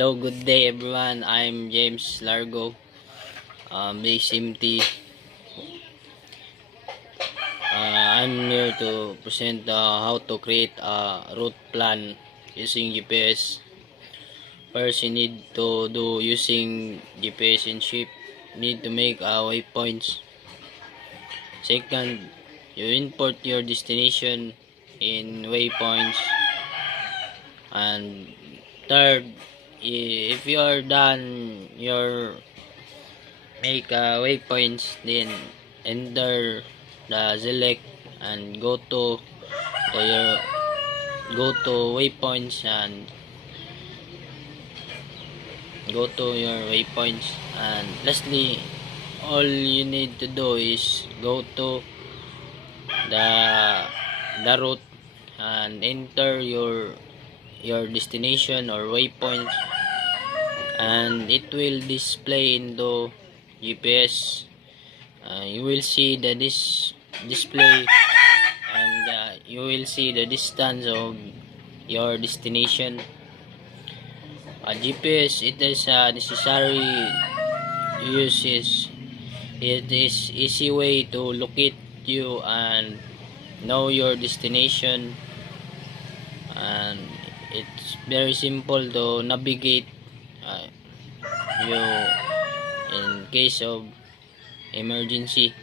Hello, good day everyone. I'm James Largo, base MT. I'm here to present how to create a route plan using GPS. First, you need to do using GPS in ship. Need to make waypoints. Second, you import your destination in waypoints. And third, if you are done your make waypoints, then enter the select and your go to waypoints and go to your waypoints. And lastly, all you need to do is go to the route and enter your destination or waypoints, and it will display into GPS. You will see this display, and you will see the distance of your destination. GPS, it is necessary uses. It is easy way to locate you and know your destination, and it's very simple to navigate you in case of emergency.